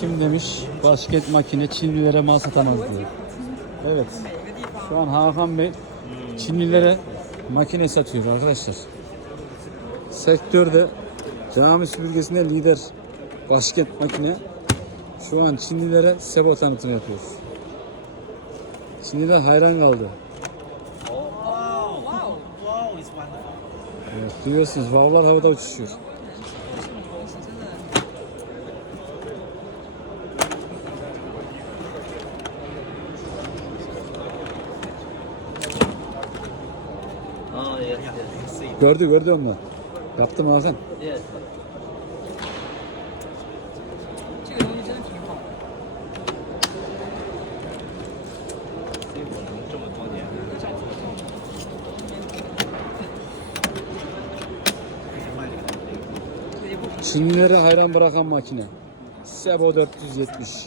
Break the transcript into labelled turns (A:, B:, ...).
A: Kim demiş basket makine Çinlilere mal satamaz diyor. Evet. Şu an Hakan Bey Çinlilere makine satıyor arkadaşlar. Sektörde cami süpürgesinde lider basket makine. Şu an Çinlilere Sebo tanıtımı yapıyor. Çinliler hayran kaldı. Evet, duyuyorsunuz vavlar havada uçuşuyor. Gördü gördü onu. Kaptı mı
B: Hasan? Evet.
A: Çinlilere hayran bırakan makine. Sebo 470.